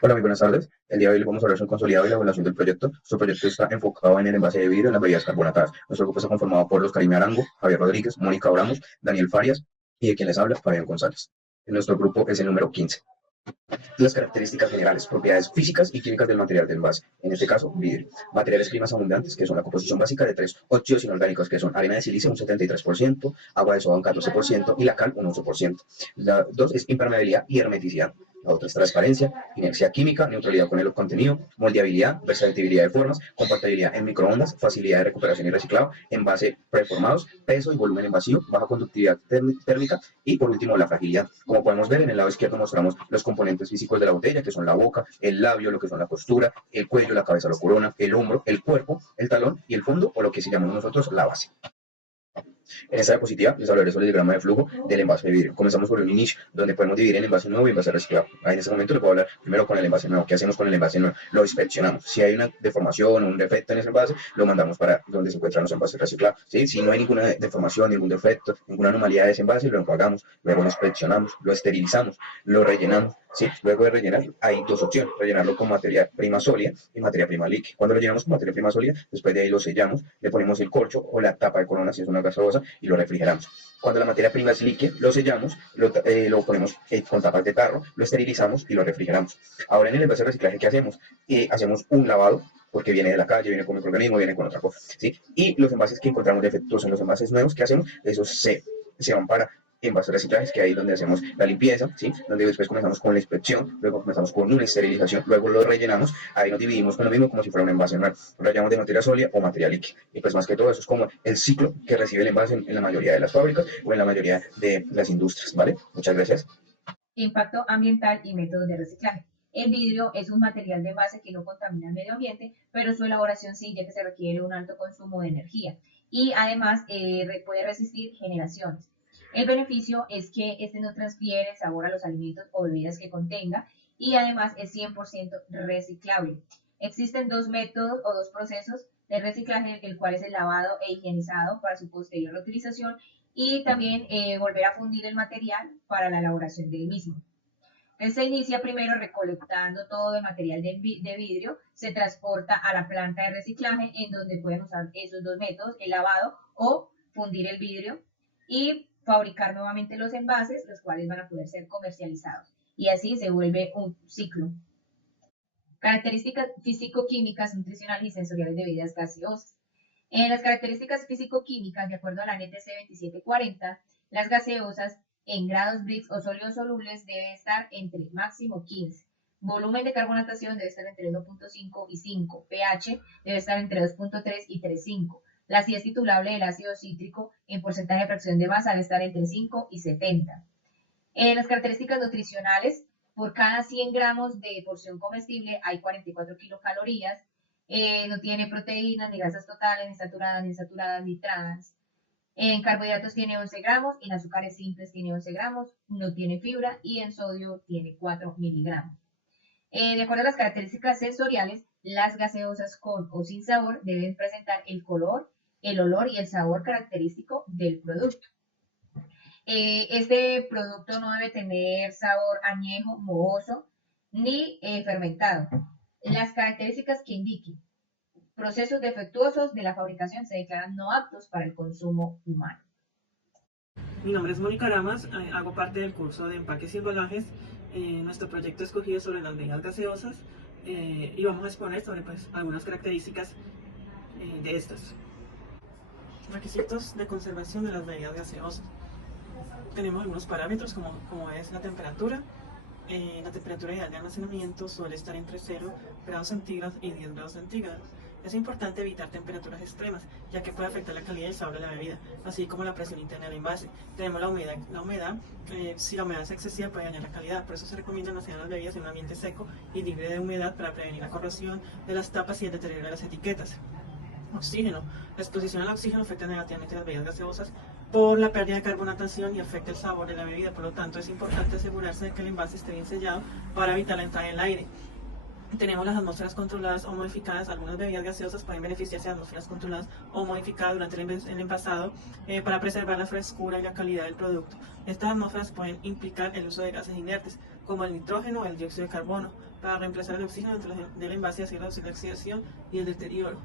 Hola, muy buenas tardes. El día de hoy les vamos a hablar sobre el consolidado y la evaluación del proyecto. Nuestro proyecto está enfocado en el envase de vidrio en las bebidas carbonatadas. Nuestro grupo está conformado por los Karime Arango, Javier Rodríguez, Mónica Oramos, Daniel Farias y de quien les habla, Fabián González. Nuestro grupo es el número 15. Las características generales, propiedades físicas y químicas del material de envase, en este caso vidrio. Materiales primas abundantes, que son la composición básica de tres óxidos inorgánicos, que son arena de silicio un 73%, agua de soda un 14% y la cal un 8%. La dos es impermeabilidad y hermeticidad. La otra es transparencia, inercia química, neutralidad con el contenido, moldeabilidad, versatilidad de formas, compatibilidad en microondas, facilidad de recuperación y reciclado, envase preformados, peso y volumen en vacío, baja conductividad térmica y por último la fragilidad. Como podemos ver en el lado izquierdo mostramos los componentes físicos de la botella, que son la boca, el labio, lo que son la costura, el cuello, la cabeza, la corona, el hombro, el cuerpo, el talón y el fondo o lo que se llamamos nosotros la base. En esta diapositiva les hablaré sobre el diagrama de flujo del envase de vidrio. Comenzamos por un inicio, donde podemos dividir en envase nuevo y envase reciclado. En este momento les voy a hablar primero con el envase nuevo. ¿Qué hacemos con el envase nuevo? Lo inspeccionamos. Si hay una deformación o un defecto en ese envase, lo mandamos para donde se encuentran los envases reciclados. ¿Sí? Si no hay ninguna deformación, ningún defecto, ninguna anomalía de ese envase, lo enjuagamos, luego lo inspeccionamos, lo esterilizamos, lo rellenamos. ¿Sí? Luego de rellenar, hay dos opciones: rellenarlo con materia prima sólida y materia prima líquida. Cuando lo llenamos con materia prima sólida, después de ahí lo sellamos, le ponemos el corcho o la tapa de corona si es una gaseosa y lo refrigeramos. Cuando la materia prima es líquida, lo sellamos, lo ponemos con tapas de tarro, lo esterilizamos y lo refrigeramos. Ahora en el envase de reciclaje, ¿qué hacemos? Hacemos un lavado, porque viene de la calle, viene con microorganismo, viene con otra cosa, ¿sí? Y los envases que encontramos defectuosos en los envases nuevos, ¿qué hacemos? Esos se van para envases de reciclaje, que es ahí donde hacemos la limpieza, ¿sí? Donde después comenzamos con la inspección, luego comenzamos con una esterilización, luego lo rellenamos, ahí nos dividimos con lo mismo como si fuera un envase nuevo, lo llamamos de materia sólida o materia líquida. Y pues más que todo eso es como el ciclo que recibe el envase en la mayoría de las fábricas o en la mayoría de las industrias, ¿vale? Muchas gracias. Impacto ambiental y métodos de reciclaje. El vidrio es un material de base que no contamina el medio ambiente, pero su elaboración sí, ya que se requiere un alto consumo de energía y además puede resistir generaciones. El beneficio es que este no transfiere el sabor a los alimentos o bebidas que contenga y además es 100% reciclable. Existen dos métodos o dos procesos de reciclaje, el cual es el lavado e higienizado para su posterior reutilización y también volver a fundir el material para la elaboración del mismo. Entonces se inicia primero recolectando todo el material de vidrio, se transporta a la planta de reciclaje en donde pueden usar esos dos métodos, el lavado o fundir el vidrio y fabricar nuevamente los envases, los cuales van a poder ser comercializados. Y así se vuelve un ciclo. Características físico-químicas, nutricionales y sensoriales de bebidas gaseosas. En las características físico-químicas, de acuerdo a la NTC 2740, las gaseosas en grados Brix o sólidos solubles deben estar entre máximo 15. Volumen de carbonatación debe estar entre 1.5 y 5. pH debe estar entre 2.3 y 3.5. La acidez titulable del ácido cítrico en porcentaje de fracción de masa debe estar entre 5 y 70. Las características nutricionales, por cada 100 gramos de porción comestible hay 44 kilocalorías. No tiene proteínas, ni grasas totales, ni saturadas, ni trans. En carbohidratos tiene 11 gramos, en azúcares simples tiene 11 gramos, no tiene fibra y en sodio tiene 4 miligramos. De acuerdo a las características sensoriales, las gaseosas con o sin sabor deben presentar el color, el olor y el sabor característico del producto. Este producto no debe tener sabor añejo, mohoso, ni fermentado. Las características que indiquen procesos defectuosos de la fabricación se declaran no aptos para el consumo humano. Mi nombre es Mónica Aramas, hago parte del curso de empaques y embalajes. Nuestro proyecto escogido sobre las bebidas gaseosas y vamos a exponer sobre algunas características de estas. Requisitos de conservación de las bebidas gaseosas. Tenemos algunos parámetros como es la temperatura. La temperatura ideal de almacenamiento suele estar entre 0 grados centígrados y 10 grados centígrados. Es importante evitar temperaturas extremas, ya que puede afectar la calidad y el sabor de la bebida, así como la presión interna del envase. Tenemos la humedad, si la humedad es excesiva puede dañar la calidad, por eso se recomienda almacenar las bebidas en un ambiente seco y libre de humedad para prevenir la corrosión de las tapas y el deterioro de las etiquetas. Oxígeno. La exposición al oxígeno afecta negativamente las bebidas gaseosas por la pérdida de carbonatación y afecta el sabor de la bebida, por lo tanto es importante asegurarse de que el envase esté bien sellado para evitar la entrada del aire. Tenemos las atmósferas controladas o modificadas. Algunas bebidas gaseosas pueden beneficiarse de atmósferas controladas o modificadas durante el envasado para preservar la frescura y la calidad del producto. Estas atmósferas pueden implicar el uso de gases inertes, como el nitrógeno o el dióxido de carbono, para reemplazar el oxígeno dentro del envase y así reducir la oxidación y el deterioro.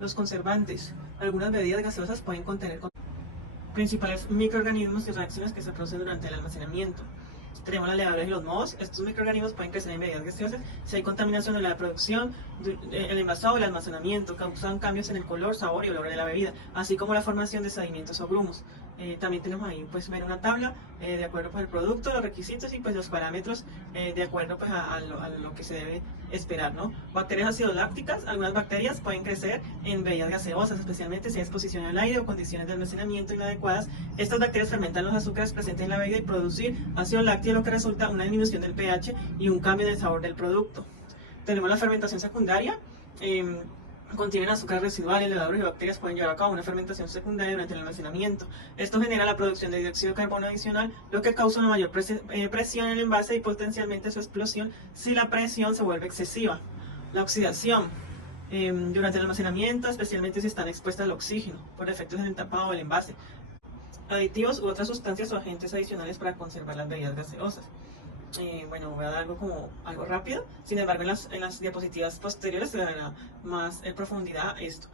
Los conservantes. Algunas bebidas gaseosas pueden contener principales microorganismos y reacciones que se producen durante el almacenamiento. Tenemos las levaduras y los mohos. Estos microorganismos pueden crecer en bebidas gaseosas si hay contaminación en la producción, el envasado o el almacenamiento. Causan cambios en el color, sabor y olor de la bebida, así como la formación de sedimentos o grumos. También tenemos ahí pues ver una tabla de acuerdo con el producto, los requisitos y pues los parámetros de acuerdo pues a lo que se debe esperar, ¿no? Bacterias acidolácticas. Algunas bacterias pueden crecer en bebidas gaseosas, especialmente si hay exposición al aire o condiciones de almacenamiento inadecuadas. Estas bacterias fermentan los azúcares presentes en la bebida y producir ácido lácteo, lo que resulta una disminución del pH y un cambio en el sabor del producto. Tenemos la fermentación secundaria. Contienen azúcares residuales, levaduras y bacterias pueden llevar a cabo una fermentación secundaria durante el almacenamiento. Esto genera la producción de dióxido de carbono adicional, lo que causa una mayor presión en el envase y potencialmente su explosión si la presión se vuelve excesiva. La oxidación. Durante el almacenamiento, especialmente si están expuestas al oxígeno, por efectos en el tapado del envase. Aditivos u otras sustancias o agentes adicionales para conservar las bebidas gaseosas. Bueno, voy a dar algo rápido. Sin embargo, en las diapositivas posteriores se dará más profundidad a esto.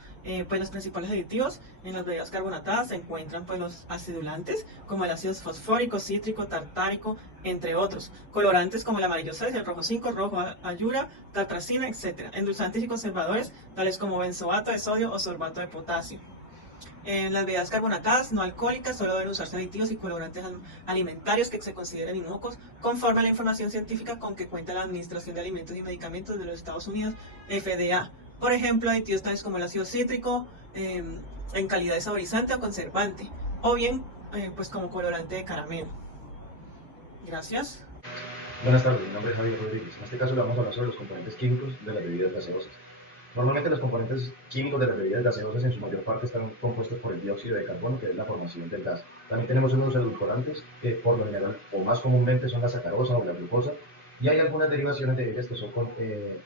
Pues los principales aditivos en las bebidas carbonatadas se encuentran pues los acidulantes como el ácido fosfórico, cítrico, tartárico, entre otros. Colorantes como el amarillo 6, el rojo 5, rojo ayura, tartracina, etc. Endulzantes y conservadores tales como benzoato de sodio o sorbato de potasio. En las bebidas carbonatadas no alcohólicas solo deben usarse aditivos y colorantes alimentarios que se consideren inocuos conforme a la información científica con que cuenta la Administración de Alimentos y Medicamentos de los Estados Unidos, FDA. Por ejemplo, aditivos tales como el ácido cítrico en calidad de saborizante o conservante, o bien pues como colorante de caramelo. Gracias. Buenas tardes, mi nombre es Javier Rodríguez. En este caso le vamos a hablar sobre los componentes químicos de las bebidas gaseosas. Normalmente los componentes químicos de las bebidas gaseosas en su mayor parte están compuestos por el dióxido de carbono, que es la formación del gas. También tenemos unos edulcorantes que por lo general o más comúnmente son la sacarosa o la glucosa, y hay algunas derivaciones de ellas que son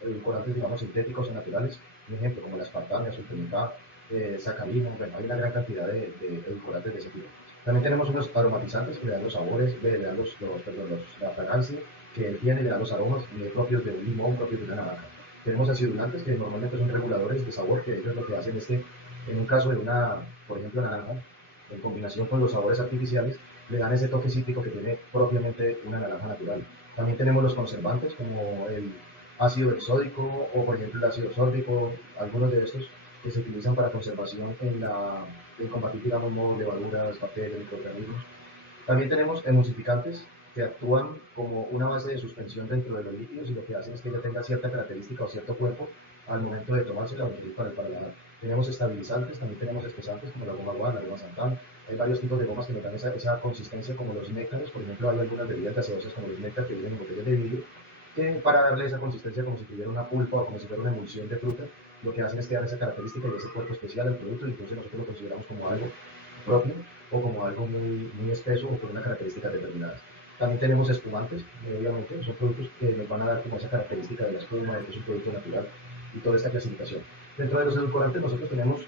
edulcorantes, digamos, sintéticos o naturales, por ejemplo, como la aspartame, azultonitol, sacarina. Bueno, hay una gran cantidad de edulcorantes de ese tipo. También tenemos unos aromatizantes que le dan los sabores, le dan la fragancia que él tiene, le dan los aromas propios de un limón, propios de una naranja. Tenemos acidulantes que normalmente son reguladores de sabor, que ellos lo que hacen es que, en un caso de por ejemplo, naranja, en combinación con los sabores artificiales, le dan ese toque cítrico que tiene propiamente una naranja natural. También tenemos los conservantes, como el ácido benzódico o, por ejemplo, el ácido sórdico, algunos de estos que se utilizan para conservación en combatir, digamos, mohos, levaduras, bacterias, microorganismos. También tenemos emulsificantes, que actúan como una base de suspensión dentro de los líquidos y lo que hacen es que ella tenga cierta característica o cierto cuerpo al momento de tomársela o incluso para el paladar. Tenemos estabilizantes, también tenemos espesantes como la goma guar, la goma santana. Hay varios tipos de gomas que nos dan esa consistencia, como los néctares. Por ejemplo, hay algunas bebidas gaseosas como los néctares que vienen en botellas de vidrio, que para darle esa consistencia como si tuviera una pulpa o como si fuera una emulsión de fruta, lo que hacen es que dan esa característica y ese cuerpo especial al producto, y entonces nosotros lo consideramos como algo propio o como algo muy espeso o con una característica determinada. También tenemos espumantes, obviamente, son productos que nos van a dar como esa característica de la espuma, de que es un producto natural y toda esta clasificación. Dentro de los edulcorantes nosotros tenemos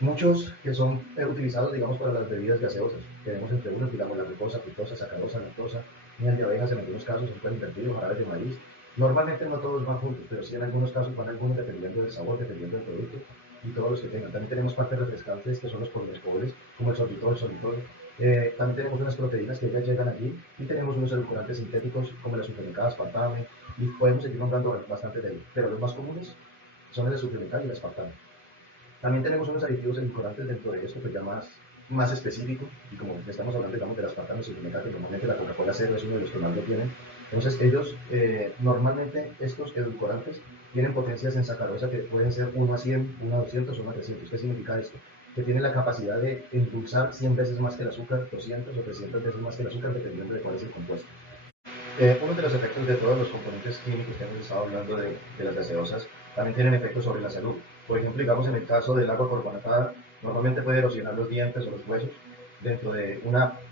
muchos que son utilizados, digamos, para las bebidas gaseosas. Tenemos entre unos, digamos, la glucosa, fructosa, sacarosa, lactosa, miel de abejas en algunos casos, son invertidos, jarabes de maíz. Normalmente no todos van juntos, pero sí en algunos casos van algunos dependiendo del sabor, dependiendo del producto y todos los que tengan. También tenemos partes refrescantes que son los polimescoles, como el sorbitol, el sorbitol. También tenemos unas proteínas que ya llegan allí y tenemos unos edulcorantes sintéticos como la supermecada, aspartame, y podemos seguir nombrando bastante de ellos, pero los más comunes son el supermecada y el aspartame. También tenemos unos aditivos edulcorantes dentro de esto, pues ya más específico, y como estamos hablando, digamos, de las aspartame y supermecada, que normalmente la Coca-Cola Cero es uno de los que más lo tienen. Entonces ellos, normalmente estos edulcorantes tienen potencias en sacarosa que pueden ser 1 a 100, 1 a 200 o 1 a 300. ¿Qué significa esto? Que tienen la capacidad de endulzar 100 veces más que el azúcar, 200 o 300 veces más que el azúcar, dependiendo de cuál es el compuesto. Uno de los efectos de todos los componentes químicos que hemos estado hablando de las gaseosas también tienen efectos sobre la salud. Por ejemplo, digamos, en el caso del agua carbonatada, normalmente puede erosionar los dientes o los huesos dentro de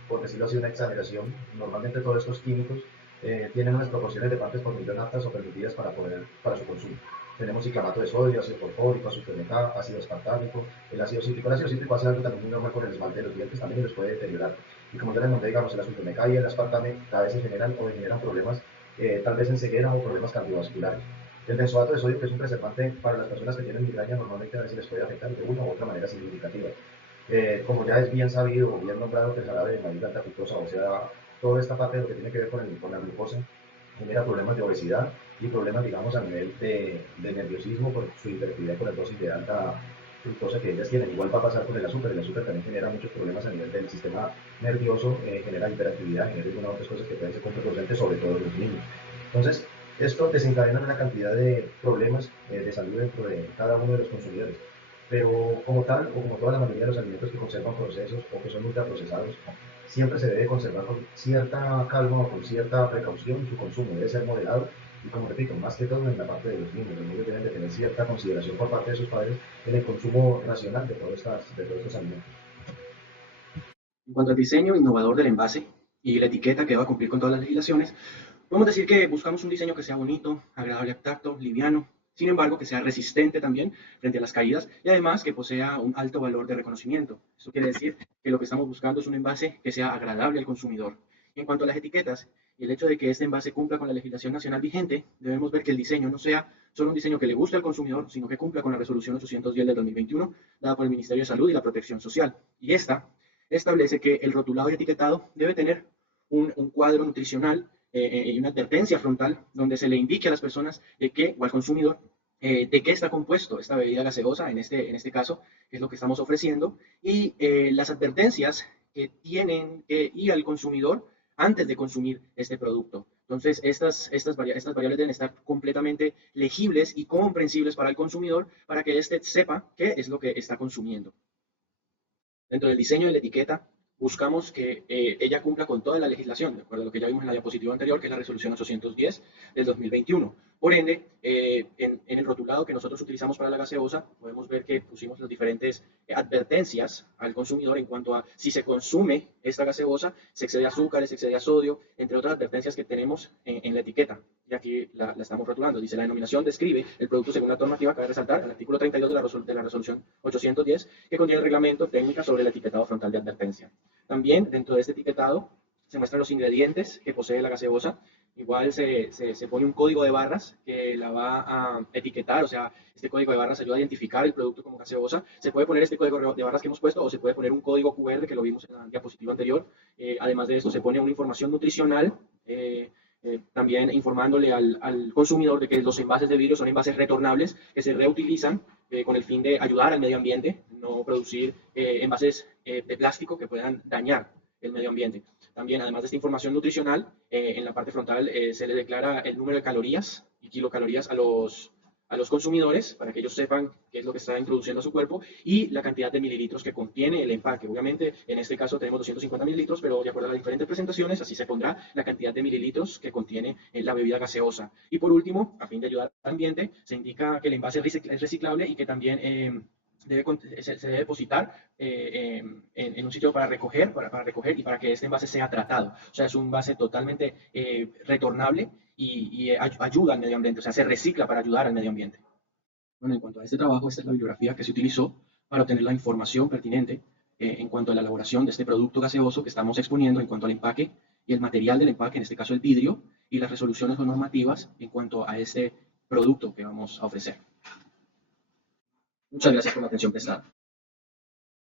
por decirlo así, una exageración. Normalmente todos estos químicos tienen unas proporciones de partes por millón aptas o permitidas para su consumo. Tenemos ciclamato de sodio, ácido fosfórico, azúcar de K, ácido aspartámico, el ácido cítrico. El ácido cítrico hace algo también muy normal con el esmalte de los dientes también y los puede deteriorar. Y como ya les monté, digamos, el azúcar de K y el aspartame cada vez se generan problemas tal vez en ceguera o problemas cardiovasculares. El benzoato de sodio, que es un preservante para las personas que tienen migraña, normalmente a veces les puede afectar de una u otra manera significativa. Como ya es bien sabido o bien nombrado que el jarabe de maíz de alta fructosa, o sea, toda esta parte de lo que tiene que ver con la glucosa, genera problemas de obesidad y problemas, digamos, a nivel de nerviosismo por su hiperactividad con las dosis de alta fructosa que ellas tienen. Igual va a pasar con el azúcar también genera muchos problemas a nivel del sistema nervioso, genera hiperactividad, genera algunas otras cosas que pueden ser contraproducentes, sobre todo en los niños. Entonces, esto desencadena una cantidad de problemas de salud dentro de cada uno de los consumidores. Pero como tal, o como toda la mayoría de los alimentos que conservan procesos o que son ultraprocesados, siempre se debe conservar con cierta calma o con cierta precaución su consumo, debe ser moderado y como repito, más que todo en la parte de los niños deben de tener cierta consideración por parte de sus padres en el consumo racional de de todos estos alimentos. En cuanto al diseño innovador del envase y la etiqueta que va a cumplir con todas las legislaciones, podemos decir que buscamos un diseño que sea bonito, agradable al tacto, liviano, sin embargo que sea resistente también frente a las caídas y además que posea un alto valor de reconocimiento. Eso quiere decir que lo que estamos buscando es un envase que sea agradable al consumidor. En cuanto a las etiquetas y el hecho de que este envase cumpla con la legislación nacional vigente, debemos ver que el diseño no sea solo un diseño que le guste al consumidor, sino que cumpla con la resolución 810 del 2021, dada por el Ministerio de Salud y la Protección Social. Y esta establece que el rotulado y etiquetado debe tener un cuadro nutricional y una advertencia frontal donde se le indique a las personas de qué, o al consumidor de qué está compuesto esta bebida gaseosa, en este caso, que es lo que estamos ofreciendo, y las advertencias que tienen que ir al consumidor antes de consumir este producto. Entonces, estas variables deben estar completamente legibles y comprensibles para el consumidor para que éste sepa qué es lo que está consumiendo. Dentro del diseño de la etiqueta, buscamos que ella cumpla con toda la legislación, de acuerdo a lo que ya vimos en la diapositiva anterior, que es la resolución 810 del 2021. Por ende, en el rotulado que nosotros utilizamos para la gaseosa, podemos ver que pusimos las diferentes advertencias al consumidor en cuanto a si se consume esta gaseosa, se excede azúcares, se excede a sodio, entre otras advertencias que tenemos en la etiqueta. Y aquí la estamos rotulando. Dice, la denominación describe el producto según la normativa, cabe resaltar, el artículo 32 de la resolución 810, que contiene el reglamento técnica sobre el etiquetado frontal de advertencia. También, dentro de este etiquetado, se muestran los ingredientes que posee la gaseosa. Igual se pone un código de barras que la va a etiquetar, o sea, este código de barras ayuda a identificar el producto como gaseosa. Se puede poner este código de barras que hemos puesto o se puede poner un código QR que lo vimos en la diapositiva anterior. Además de esto, se pone una información nutricional, también informándole al consumidor de que los envases de vidrio son envases retornables que se reutilizan con el fin de ayudar al medio ambiente, no producir envases de plástico que puedan dañar el medio ambiente. También, además de esta información nutricional, en la parte frontal se le declara el número de calorías y kilocalorías a los consumidores para que ellos sepan qué es lo que está introduciendo a su cuerpo y la cantidad de mililitros que contiene el empaque. Obviamente, en este caso tenemos 250 mililitros, pero de acuerdo a las diferentes presentaciones, así se pondrá la cantidad de mililitros que contiene la bebida gaseosa. Y por último, a fin de ayudar al ambiente, se indica que el envase es reciclable y que también se debe depositar en un sitio para recoger y para que este envase sea tratado. O sea, es un envase totalmente retornable y ayuda al medio ambiente, o sea, se recicla para ayudar al medio ambiente. Bueno, en cuanto a este trabajo, esta es la bibliografía que se utilizó para obtener la información pertinente en cuanto a la elaboración de este producto gaseoso que estamos exponiendo, en cuanto al empaque y el material del empaque, en este caso el vidrio, y las resoluciones o normativas en cuanto a este producto que vamos a ofrecer. Muchas gracias por la atención prestada.